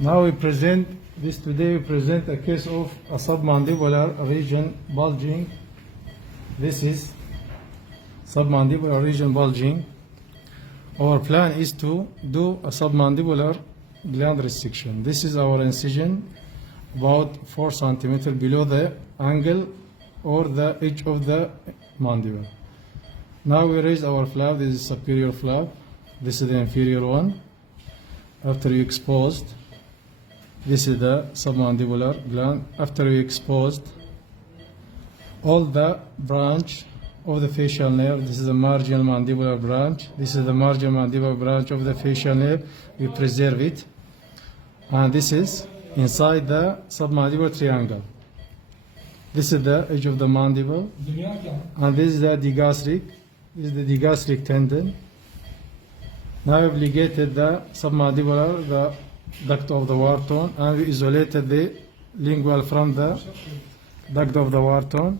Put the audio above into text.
Now we present this today. We present a case of a submandibular region bulging. This is submandibular region bulging. Our plan is to do a submandibular gland resection. This is our incision, about 4 centimeters below the angle or the edge of the mandible. Now we raise our flap. This is superior flap. This is the inferior one. After you exposed, this is the submandibular gland. After you exposed all the branch of the facial nerve, this is the marginal mandibular branch. This is the marginal mandibular branch of the facial nerve. We preserve it. And this is inside the submandibular triangle. This is the edge of the mandible. And this is the digastric. This is the digastric tendon. Now we ligated the submandibular, the duct of the Wharton, and we isolated the lingual from the duct of the Wharton.